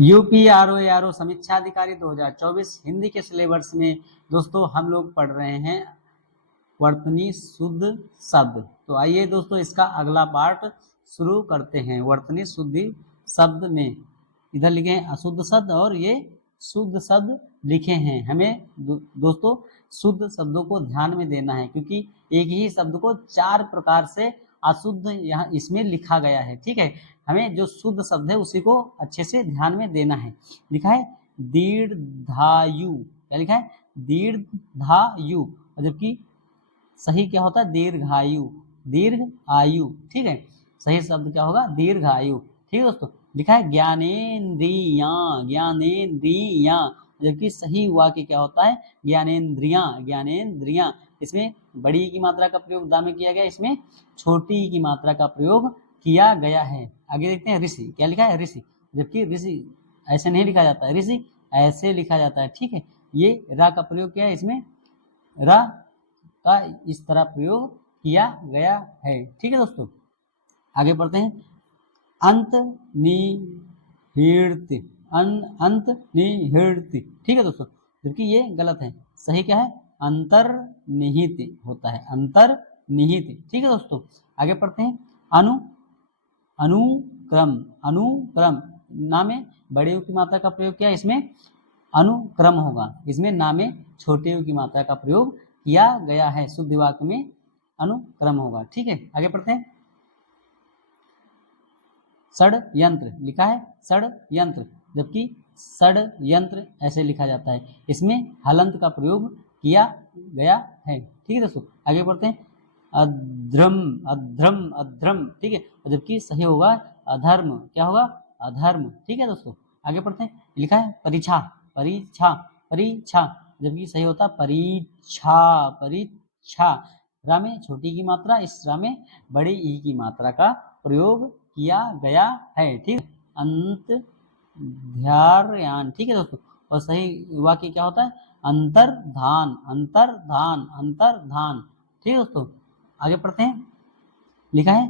यूपीआरओ समीक्षा अधिकारी 2024 हिंदी के सिलेबस में दोस्तों हम लोग पढ़ रहे हैं वर्तनी शुद्ध शब्द। तो आइए दोस्तों इसका अगला पार्ट शुरू करते हैं। वर्तनी शुद्धि शब्द में इधर लिखे हैं अशुद्ध शब्द और ये शुद्ध शब्द लिखे हैं। हमें दोस्तों शुद्ध शब्दों को ध्यान में देना है, क्योंकि एक ही शब्द को 4 प्रकार से अशुद्ध यहाँ इसमें लिखा गया है। ठीक है, हमें जो शुद्ध शब्द है उसी को अच्छे से ध्यान में देना है। लिखा है दीर्घायु, क्या लिखा है? दीर्घायु, जबकि सही क्या होता है? दीर्घायु, दीर्घ आयु। ठीक है, सही शब्द क्या होगा? दीर्घायु। ठीक है दोस्तों, लिखा है ज्ञानेन्द्रियां, ज्ञानेन्द्रियां, जबकि सही वाक्य क्या होता है? ज्ञानेन्द्रियां, ज्ञानेन्द्रियां। इसमें बड़ी की मात्रा का प्रयोग दा में किया गया, इसमें छोटी की मात्रा का प्रयोग किया गया है। आगे देखते हैं ऋषि, क्या लिखा है? ऋषि, जबकि ऋषि ऐसे नहीं लिखा जाता है, ऋषि ऐसे लिखा जाता है। ठीक है, ये रा का प्रयोग किया है, इसमें रा का इस तरह प्रयोग किया गया है। ठीक है दोस्तों, आगे पढ़ते हैं। अंत निहित, अंत निहित। ठीक है दोस्तों, जबकि ये गलत है। सही क्या है? अंतर्निहित होता है, अंतर्निहित। ठीक है दोस्तों, आगे पढ़ते हैं। अनुक्रम, अनुक्रम, ना में बड़े यू की मात्रा का प्रयोग किया, इसमें अनुक्रम होगा। इसमें ना में छोटे यू की मात्रा का प्रयोग किया गया है। शुद्ध वाक्य में अनुक्रम होगा। ठीक है, आगे पढ़ते हैं। षड्यंत्र, लिखा है षड्यंत्र, जबकि षड्यंत्र ऐसे लिखा जाता है। इसमें हलंत का प्रयोग किया गया है। ठीक है दोस्तों, आगे पढ़ते हैं। अधर्म, अधर्म, अधर्म। ठीक है, जबकि सही होगा अधर्म, क्या होगा? अधर्म। ठीक है दोस्तों, आगे पढ़ते हैं। लिखा है परीक्षा, परीक्षा, परीक्षा, जबकि सही होता परीक्षा, परीक्षा। रा में छोटी की मात्रा, इस रा में बड़ी ई की मात्रा का प्रयोग किया गया है। ठीक, अंत ध्यान। ठीक है दोस्तों, और सही वाक्य क्या होता है? अंतर्धान, अंतर्धान, अंतर्धान। ठीक है दोस्तों, आगे पढ़ते हैं। लिखा है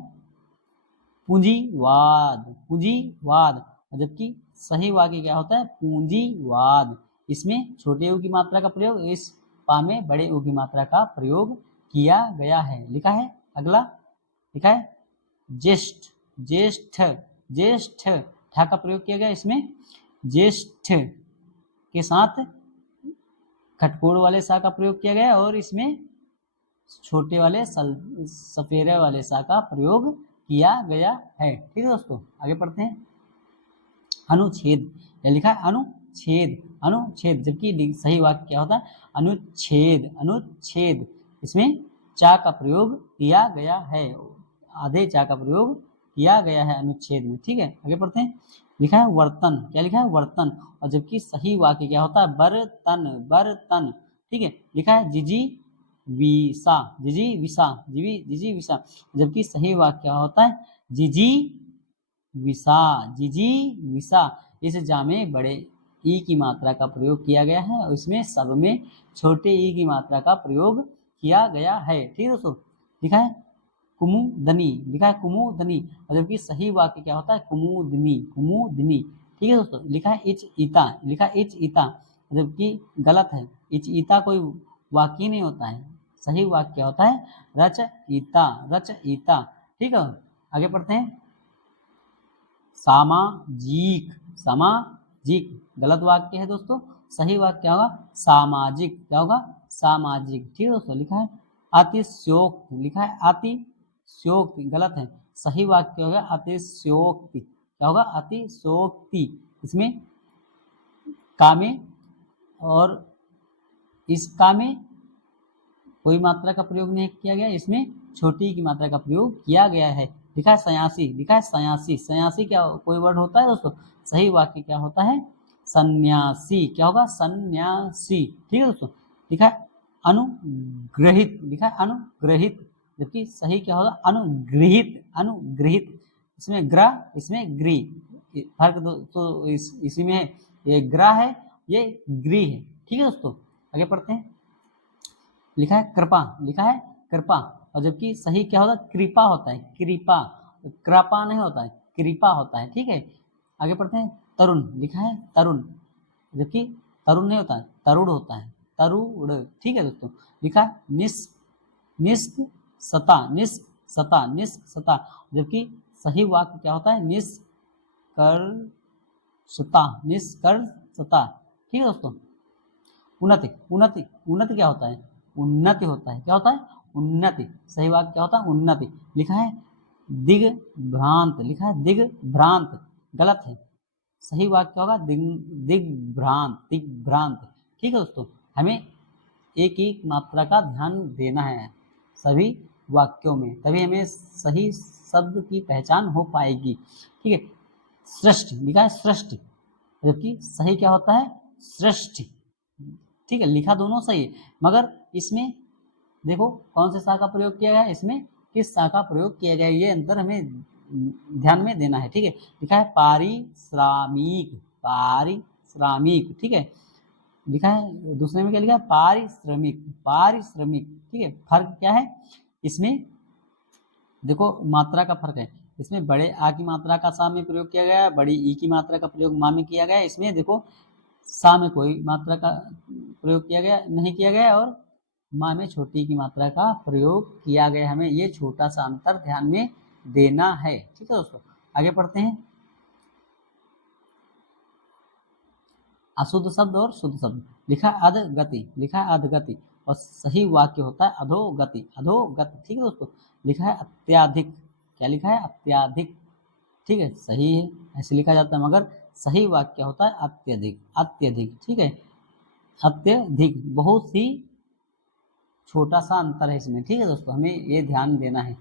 पूंजीवाद, पूंजीवाद, जबकि सही वाक्य क्या होता है? पूंजीवाद। इसमें छोटे यू की मात्रा का प्रयोग, इस पा में बड़े यू की मात्रा का प्रयोग किया गया है। लिखा है अगला, लिखा है ज्येष्ठ, ज्येष्ठ, ज्येष्ठ, ठा का प्रयोग किया गया। इसमें ज्येष्ठ के साथ खटकोड़ वाले सा का प्रयोग किया गया, और इसमें छोटे वाले सफेरे वाले सा का प्रयोग किया गया है। ठीक है दोस्तों, आगे पढ़ते हैं। अनुच्छेद, यह लिखा है अनुच्छेद, अनुच्छेद, जबकि सही वाक्य क्या होता है? अनुच्छेद, अनुच्छेद। इसमें चा का प्रयोग किया गया है, आधे चा का प्रयोग किया गया है अनुच्छेद में। ठीक है, आगे पढ़ते हैं। लिखा है वर्तन, क्या लिखा है? वर्तन, और जबकि सही वाक्य क्या होता है? बर्तन, बर्तन। ठीक है, लिखा है जिजी विसा, जिजी विसा, जिजी विसा, जबकि सही वाक्य क्या होता है? जिजी विसा, जिजी विसा। इस जा में बड़े ई की मात्रा का प्रयोग किया गया है, और इसमें सब में छोटे ई की मात्रा का प्रयोग किया गया है। ठीक है दोस्तों, लिखा है कुमुदनी, लिखा है कुमुदनी, और जबकि सही वाक्य क्या होता है? कुमुदनी, कुमुदनी। ठीक है दोस्तों, लिखा है इच ईता, लिखा है इच ईता, जबकि गलत है। इच ईता कोई वाक्य नहीं होता है, सही वाक्य क्या होता है? रच ईता, रच ईता। ठीक है, आगे पढ़ते हैं। सामाजिक, सामाजिक, गलत वाक्य है दोस्तों। सही वाक्य क्या होगा? सामाजिक, क्या होगा? सामाजिक। ठीक है दोस्तों, लिखा है अतिशयोक्ति, लिखा है अतिशयोक्ति, गलत है। सही वाक्य होगा अतिशयोक्ति, क्या होगा? अतिशयोक्ति। इसमें कामे और इस कामे कोई मात्रा का प्रयोग नहीं किया गया, इसमें छोटी की मात्रा का प्रयोग किया गया है। लिखा है सयासी, लिखा है सयासी, सयासी क्या कोई वर्ड होता है दोस्तों? सही वाक्य क्या होता है? सन्यासी, क्या होगा? सन्यासी। ठीक है दोस्तों, लिखा है अनुग्रहित, लिखा है अनुग्रहित, जबकि सही क्या होगा? अनुगृहित, अनुगृहित। इसमें ग्रह, इसमें गृह, फर्क दोस्तों इसी में है। ये ग्रह है, ये गृह है। ठीक है दोस्तों, आगे पढ़ते हैं। लिखा है कृपा, लिखा है कृपा, और जबकि सही क्या होता है? कृपा होता है, कृपा, कृपा नहीं होता है, कृपा होता है। ठीक है, आगे पढ़ते हैं। तरुण लिखा है तरुण, जबकि तरुण नहीं होता है, तरुण होता है, तरुण। ठीक है दोस्तों। लिखा है निष्कर्षता, निष्कर्षता, निष्कर्षता, जबकि सही वाक्य क्या होता है? निष्कर्षता, निष्कर्षता। ठीक है दोस्तों। उन्नति, उन्नति, उन्नति क्या होता है? उन्नति होता है। क्या होता है? उन्नति। सही वाक्य क्या होता है? उन्नति। लिखा है दिग्भ्रांत, लिखा है दिग्भ्रांत, गलत है। सही वाक्य क्या होगा? दिग्भ्रांत, दिग्भ्रांत। ठीक है दोस्तों। हमें एक एक मात्रा का ध्यान देना है सभी वाक्यों में, तभी हमें सही शब्द की पहचान हो पाएगी। ठीक है। सृष्टि लिखा है सृष्टि, जबकि सही क्या होता है? सृष्टि। ठीक है, लिखा दोनों सही है, मगर इसमें देखो कौन से सा का प्रयोग किया गया है, इसमें किस सा का प्रयोग किया गया है, ये अंतर हमें ध्यान में देना है। ठीक है। लिखा है पारिश्रामिक, पारिश्रामिक। ठीक है। लिखा है दूसरे में क्या लिखा है? पारिश्रमिक, पारिश्रमिक। ठीक है। फर्क क्या है इसमें? देखो मात्रा का फर्क है। इसमें बड़े आ की मात्रा का सा में प्रयोग किया गया है, बड़ी ई की मात्रा का प्रयोग मा में किया गया है। इसमें देखो सा में कोई मात्रा का प्रयोग किया गया नहीं किया गया, और माँ में छोटी की मात्रा का प्रयोग किया गया। हमें ये छोटा सा अंतर ध्यान में देना है। ठीक है दोस्तों। आगे पढ़ते हैं। अशुद्ध शब्द और शुद्ध शब्द। लिखा है अधगति, लिखा है अधगति, और सही वाक्य होता है अधोगति, अधोगति। ठीक है दोस्तों। लिखा है अत्याधिक, क्या लिखा है? अत्याधिक। ठीक है, सही है, ऐसे लिखा जाता है, मगर सही वाक्य होता है अत्यधिक, अत्यधिक। ठीक है। अत्यधिक बहुत ही छोटा सा अंतर है इसमें। ठीक है दोस्तों, हमें ये ध्यान देना है।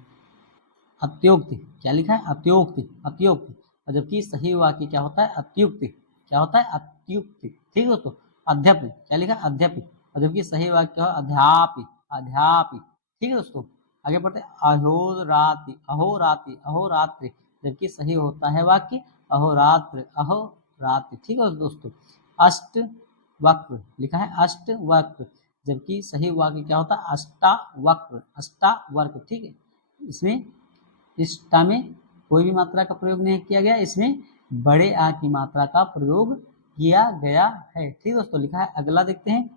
अत्योक्ति, क्या लिखा है? अत्योक्ति, अत्योक्ति, और जबकि सही वाक्य क्या होता है? अत्युक्ति। क्या होता है? अत्युक्ति। ठीक है दोस्तों। अध्यपि, क्या लिखा है? अध्यपि, और जबकि सही वाक्य क्या है? अध्यापि, अध्यापि। ठीक है दोस्तों। आगे बढ़ते अहोराति, अहोराति, अहोरात्रि, जबकि सही होता है वाक्य अहोरात्र, अहोरात्रि। ठीक है दोस्तों। अष्ट वक्र, लिखा है अष्ट वक्र, जबकि सही वाक्य क्या होता है? अष्टावक्र, अष्टावक्र। ठीक है। इसमें इस टा में कोई भी मात्रा का प्रयोग नहीं किया गया, इसमें बड़े आ की मात्रा का प्रयोग किया गया है। ठीक दोस्तों। लिखा है अगला देखते हैं।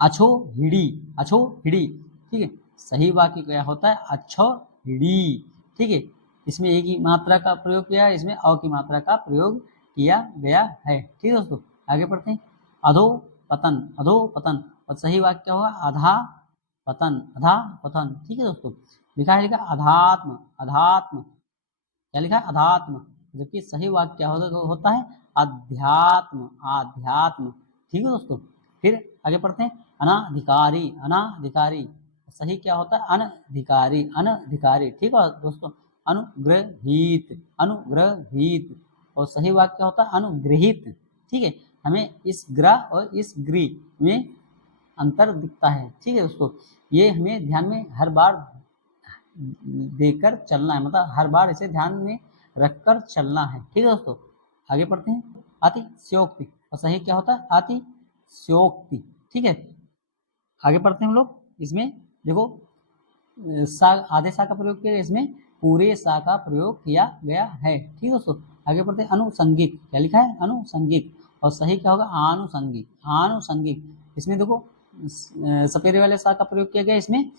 अछो हिड़ी, अछो हिड़ी। ठीक है। सही वाक्य क्या होता है? अच्छो हिड़ी। ठीक है। इसमें एक ही मात्रा का प्रयोग किया है, इसमें अ की मात्रा का प्रयोग किया गया है। ठीक है दोस्तों। आगे पढ़ते हैं। अधो पतन, अधो पतन, और सही वाक्य क्या होगा? आधा पतन, आधा पतन। ठीक है दोस्तों। लिखा है, लिखा अधात्म, अधात्म, क्या लिखा है? अधात्म, जबकि सही वाक्य क्या होता है? अध्यात्म, आध्यात्म। ठीक है दोस्तों। फिर आगे पढ़ते हैं। अनाधिकारी, अनाधिकारी, सही क्या होता है? अनधिकारी, अनधिकारी। ठीक है दोस्तों। अनुग्रहित, अनुग्रहित, और सही वाक्य क्या होता है? अनुग्रहित। ठीक है। हमें इस ग्रह और इस गृह में अंतर दिखता है। ठीक है दोस्तों। ये हमें ध्यान में हर बार देकर चलना है, मतलब हर बार इसे ध्यान में रखकर चलना है। ठीक है दोस्तों। आगे पढ़ते हैं। अतिशयोक्ति, और सही क्या होता है? अतिशयोक्ति। ठीक है। आगे पढ़ते हैं हम लोग। इसमें देखो सा, आधे सा का प्रयोग किया, इसमें पूरे सा का प्रयोग किया गया है। ठीक है दोस्तों। आगे पढ़ते हैं। अनुसंगिक, क्या लिखा है? अनुसंगिक, और सही क्या होगा? आनुसंगिक, आनुसंगिक। इसमें देखो सपेरे वाले सा का प्रयोग किया गया, इसमें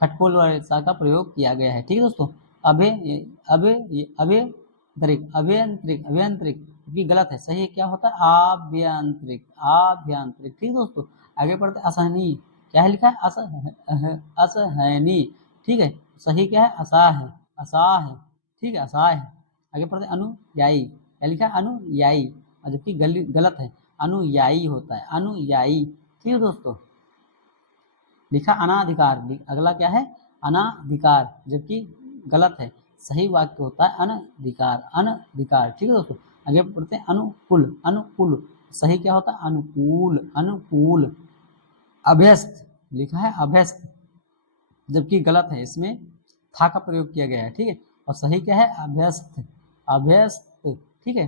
खटकोल वाले सा का प्रयोग किया गया है। ठीक है दोस्तों। अभ्यंतरिक, अभ्यंतरिक, अभ्यंतरिक, ये गलत है। सही क्या होता है? आभ्यंतरिक, आभ्यंतरिक। ठीक है दोस्तों। आगे पढ़ते असहनीय, क्या है लिखा है? असहनीय। ठीक है। सही क्या है? असाह, असाह। ठीक है, असाह। आगे पढ़ते अनुयायी, क्या लिखा है? अनुयायी, और जबकि गलत है, अनुयायी होता है, अनुयायी। ठीक है दोस्तों। लिखा अनाधिकार, अगला क्या है? अनाधिकार, जबकि गलत है। सही वाक्य होता है अनधिकार, अनधिकार। ठीक है दोस्तों। आगे पढ़ते हैं। अनुकूल, अनुकूल, सही क्या होता है? अनुकूल, अनुकूल। अभ्यस्त, लिखा है अभ्यस्त, जबकि गलत है, इसमें था का प्रयोग किया गया है। ठीक है। और सही क्या है? अभ्यस्त, अभ्यस्त। ठीक है।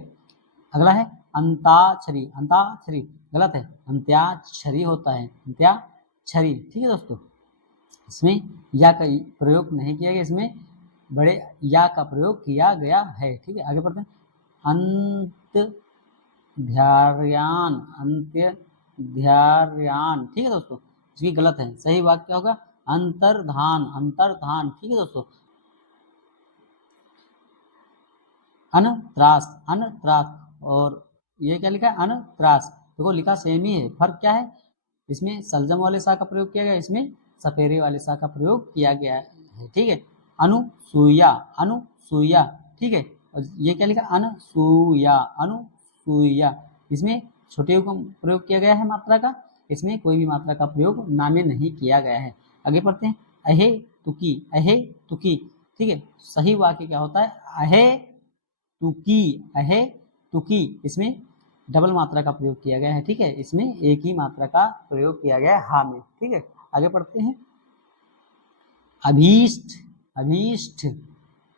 अगला है अंताक्षरी, अंताक्षरी, गलत है, अंत्याक्षरी होता है, अंत्याक्षरी। ठीक है दोस्तों। इसमें या का प्रयोग नहीं किया गया, इसमें बड़े या का प्रयोग किया गया है। ठीक है। आगे पढ़ते हैं। अंत ध्यान, अंत्य ध्यान, ठीक है दोस्तों, इसकी गलत है। सही वाक्य क्या होगा? अंतर्धान, अंतर्धान, ठीक है दोस्तों। अनत्रास, अनत्रास, और ये क्या लिखा है? अनत्रास। देखो लिखा सेम ही है, फर्क क्या है? इसमें सलजम वाले सा का प्रयोग किया गया, इसमें सपेरे वाले सा का प्रयोग किया गया है, ठीक है। अनुसूया, अनुसूया, ठीक है। और ये क्या लिखा? अनसूया, अनुसूया, इसमें छोटे यू का प्रयोग किया गया है मात्रा का, इसमें कोई भी मात्रा का प्रयोग ना में नहीं किया गया है। आगे पढ़ते हैं। अहे तुकी, अहे तुकी, ठीक है। सही वाक्य क्या होता है? अहे तुकी, अहे तुकी, इसमें डबल मात्रा का प्रयोग किया गया है, ठीक है। इसमें एक ही मात्रा का प्रयोग किया गया है हा में, ठीक है। आगे पढ़ते हैं। अभीष्ट, अभीष्ट,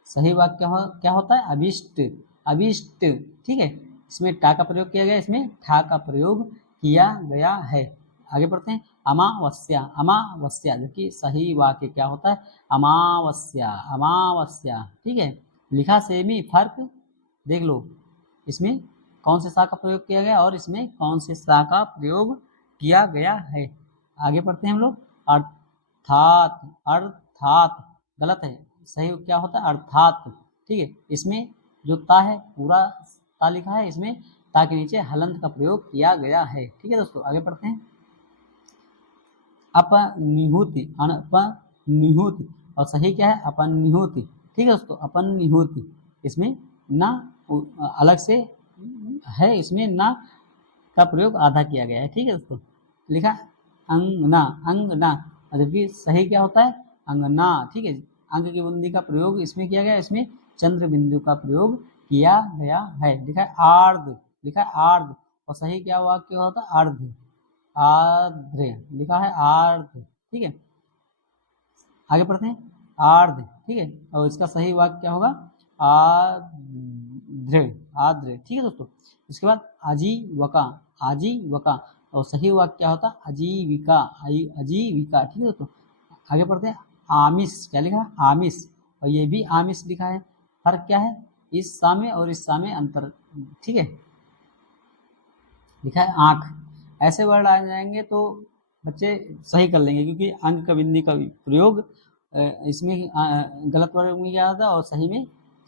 सही वाक्य क्या होता है? अभीष्ट, अभीष्ट, ठीक है। इसमें टा का प्रयोग किया गया, इसमें ठा का प्रयोग किया गया है। आगे पढ़ते हैं। अमावस्या, अमावस्या, जबकि सही वाक्य क्या होता है? अमावस्या, अमावस्या, ठीक है। लिखा सेम ही, फर्क देख लो, इसमें कौन से सा का प्रयोग किया गया और इसमें कौन से सा का प्रयोग किया गया है। आगे पढ़ते हैं हम लोग। अर्थात, अर्थात, गलत है। सही क्या होता है? अर्थात, ठीक है। इसमें जो ता है पूरा ता लिखा है, इसमें ता के नीचे हलंत का प्रयोग किया गया है, ठीक है दोस्तों। आगे पढ़ते हैं। अपनिहुति, अपनिहुति, और सही क्या है? अपनिहुति, ठीक है दोस्तों, अपनिहुति, इसमें ना अलग से है, इसमें ना का प्रयोग आधा किया गया है, ठीक है दोस्तों। लिखा अंगना, अंगना, जबकि सही क्या होता है? अंगना, ठीक है। अंग की बुंदी का प्रयोग इसमें किया गया, इसमें चंद्र बिंदु का प्रयोग किया गया है। लिखा है आर्ध, लिखा है आर्ध, और सही क्या वाक्य होता है? अर्ध, आर्द्र, लिखा है आर्ध, ठीक है। आगे पढ़ते हैं। आर्द्र, ठीक है, और इसका सही वाक्य क्या होगा? आर्द्र, आर्द्र, ठीक है दोस्तों। इसके बाद आजीवका, आजीवका, और सही वाक्य क्या होता है? आजीविका, आजीविका, ठीक है दोस्तों। आगे पढ़ते हैं। आमिष, क्या लिखा है? आमिष, और ये भी आमिष लिखा है। फर्क क्या है? इस सा में और इस सा में अंतर, ठीक है। लिखा है आंख। ऐसे वर्ड आ जाएंगे तो बच्चे सही कर लेंगे, क्योंकि अंक का बिंदी का प्रयोग इसमें गलत वर्ग में किया जाता है और सही में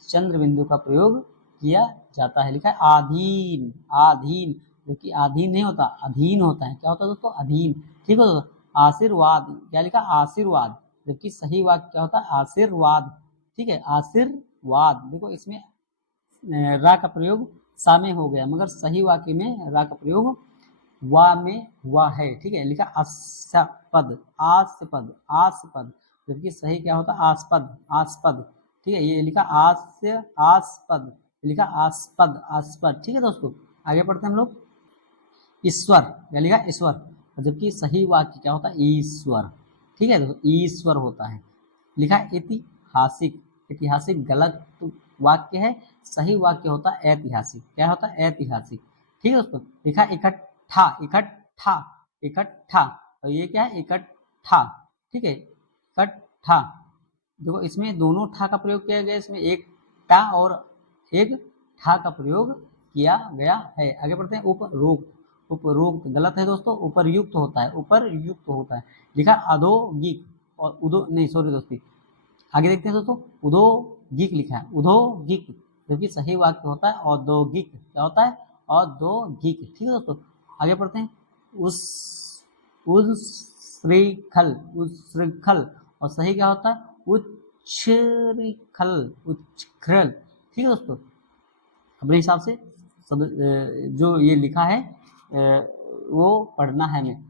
चंद्र बिंदु का प्रयोग किया जाता है। लिखा है आधीन, आधीन, क्योंकि आधीन नहीं होता, अधीन होता है। क्या होता है दोस्तों? अधीन, ठीक है दोस्तों। आशीर्वाद, क्या लिखा? आशीर्वाद, जबकि सही वाक्य क्या होता है? आशीर्वाद, ठीक है, आशीर्वाद। देखो इसमें रा का प्रयोग सा में हो गया, मगर सही वाक्य में रा का प्रयोग वा में हुआ है, ठीक है। लिखा आस्पद, आस्पद, आस्पद, जबकि सही क्या होता? आस्पद, आस्पद, ठीक है। ये लिखा आस्य, आस्पद, लिखा आस्पद, आस्पद, ठीक है दोस्तों। आगे पढ़ते हैं हम लोग। ईश्वर, क्या लिखा? ईश्वर, जबकि सही वाक्य क्या होता है? ईश्वर, ठीक है दोस्तों, ईश्वर होता है। लिखा ऐतिहासिक, ऐतिहासिक गलत वाक्य है, सही वाक्य होता है ऐतिहासिक। क्या होता है? ऐतिहासिक, ठीक है दोस्तों। लिखा इकट्ठा, इकट्ठा, इकट्ठा, और ये क्या है? इकट्ठा, ठीक है, इकट्ठा। देखो इसमें दोनों ठा का प्रयोग किया गया, इसमें एक टा और एक ठा का प्रयोग किया गया है। आगे बढ़ते हैं। उपरोक्त, उपरोक्त गलत है दोस्तों, उपरयुक्त होता है, उपरयुक्त होता है। लिखा अधोगिक, और उदो नहीं, सॉरी दोस्तों, आगे देखते हैं दोस्तों। उद्योगिक लिखा है, उद्योगिक, जबकि सही वाक्य होता है औद्योगिक। क्या होता है? औद्योगिक, ठीक है दोस्तों। आगे पढ़ते हैं। उच्छृंखल, उच्छृंखल, और सही क्या होता है? उच्छृंखल, उच्छृंखल, ठीक है दोस्तों। अपने हिसाब से सब जो ये लिखा है वो पढ़ना है हमें।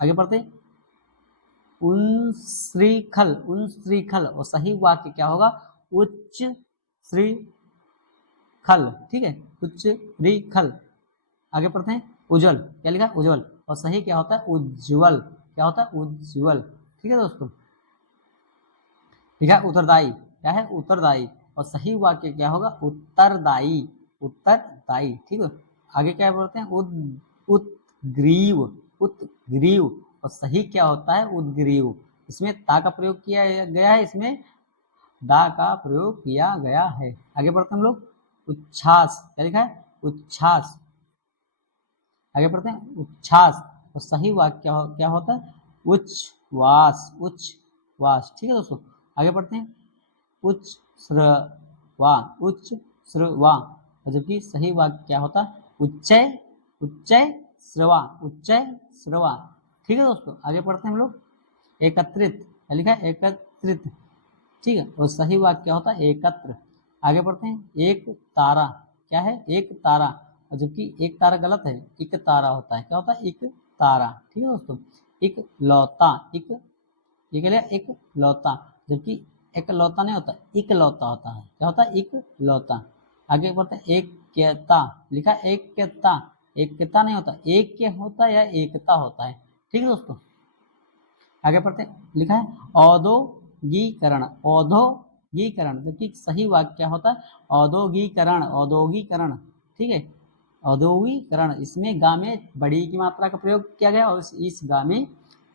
आगे पढ़ते हैं। उनश्रीखल, उनश्रीखल, और सही वाक्य क्या होगा? उच्च श्रीखल, ठीक है, उच्च श्रीखल। आगे पढ़ते हैं। उज्जवल, क्या लिखा? उज्जवल, और सही क्या होता है? उज्ज्वल। क्या होता है? उज्ज्वल, ठीक है दोस्तों। लिखा उत्तरदायी, क्या है? उत्तरदायी, और सही वाक्य क्या होगा? उत्तरदायी, उत्तरदायी, ठीक है। आगे क्या पढ़ते हैं? उत्ग्रीव, उत्ग्रीव, और सही क्या होता है? उद्ग्रीव। इसमें ता का प्रयोग किया गया है, इसमें दा का प्रयोग किया गया है। आगे बढ़ते हैं हम लोग। उच्छ्वास, क्या लिखा है, उच्छ्वास। आगे पढ़ते हैं, उच्छ्वास। और सही वाक्य क्या होता है, उच्छ्वास, उच्छ्वास। ठीक है दोस्तों, आगे पढ़ते हैं, उच्च श्रवा, उच्च श्रवा। और जबकि सही वाक्य क्या होता है, उच्चय, उच्चय श्रवा, उच्चय श्रवा। ठीक है दोस्तों, आगे पढ़ते हैं हम लोग, एकत्रित, क्या लिखा है, एकत्रित। ठीक है, और सही वाक्य क्या होता है, एकत्र। आगे बढ़ते हैं, एक तारा, क्या है, एक तारा। और जबकि एक तारा गलत है, एक तारा होता है, क्या होता है, एक तारा। ठीक है दोस्तों, एक लौता, ये क्या लिया, एक लौता। जबकि एक लौता नहीं होता, एक लौता होता है, क्या होता है, एक लौता। आगे बढ़ते हैं, एक केता, लिखा एक केता, एक केता नहीं होता, एक के होता है या एकता होता है। ठीक है दोस्तों, आगे बढ़ते हैं, लिखा है औद्योगीकरण, औद्योगीकरण। जबकि सही वाक्य क्या होता है, औद्योगीकरण, औद्योगीकरण। ठीक है, औद्योगीकरण। इसमें गा में बड़ी की मात्रा का प्रयोग किया गया और इस गा में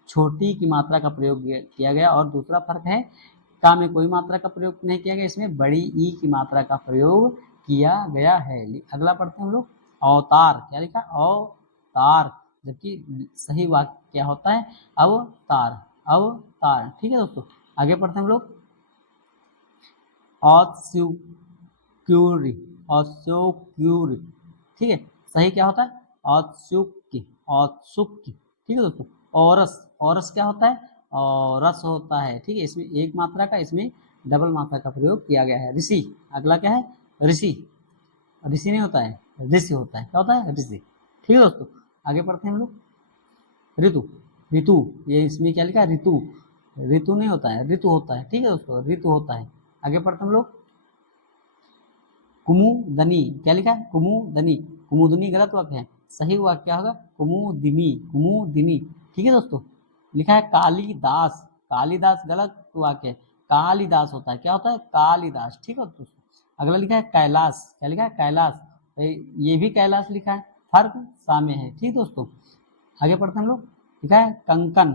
छोटी की मात्रा का प्रयोग किया गया। और दूसरा फर्क है, का में कोई मात्रा का प्रयोग नहीं किया गया, इसमें बड़ी ई की मात्रा का प्रयोग किया गया है। अगला पढ़ते हैं हम लोग, अवतार, क्या लिखा, अवतार। जबकि सही वाक्य क्या होता है, अवतार, अवतार। ठीक है दोस्तों, आगे पढ़ते हैं हम लोग, औत्सुक्यूरी, औत्सुक्यूरी। ठीक है, सही क्या होता है, औत्सुक्य, औत्सुक्य। ठीक है दोस्तों, औरस, औरस क्या होता है, औरस होता है। ठीक है, इसमें एक मात्रा का, इसमें डबल मात्रा का प्रयोग किया गया है। ऋषि, अगला क्या है, ऋषि, ऋषि नहीं होता है, ऋषि होता है, क्या होता है, ऋषि। ठीक है दोस्तों, आगे पढ़ते हैं हम लोग, ऋतु, ऋतु, ये इसमें क्या लिखा है, ऋतु, ऋतु नहीं होता है, ऋतु होता है। ठीक है दोस्तों, ऋतु होता है। आगे पढ़ते हैं हम लोग, कुमुदनी, क्या लिखा है, कुमुदनी, कुमुदनी गलत वाक्य है, सही वाक्य क्या होगा, कुमुदिनी, कुमुदिनी। ठीक है दोस्तों, लिखा है कालिदास, कालिदास गलत वाक्य है, कालिदास होता है, क्या होता है, कालिदास। ठीक है दोस्तों, अगला लिखा है कैलाश, क्या लिखा है, कैलाश, ये भी कैलाश लिखा है, फर्क साम्य है। ठीक दोस्तों, आगे पढ़ते हैं हम लोग, लिखा है कंकन,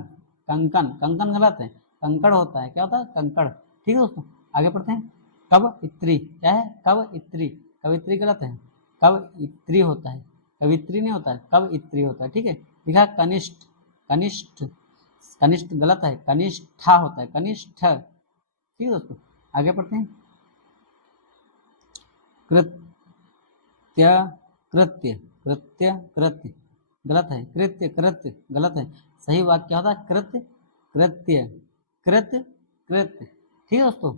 कंकन, कंकन गलत है, कंकड़ होता है, क्या होता है, कंकड़। ठीक है दोस्तों, आगे पढ़ते हैं, कवयित्री, क्या है, कवयित्री, कवित्री गलत है, कवयित्री होता है, कवित्री नहीं होता है, कवयित्री होता है। ठीक है, लिखा है कनिष्ठ, कनिष्ठ, कनिष्ठ गलत है, कनिष्ठा होता है, कनिष्ठ। ठीक है दोस्तों, आगे पढ़ते हैं, कृत्य, कृत्य, कृत्य, कृत्य गलत है, कृत्य, कृत्य गलत है, सही वाक्य क्या होता है, कृत्य, कृत्य, कृत्य, कृत्य। ठीक है दोस्तों,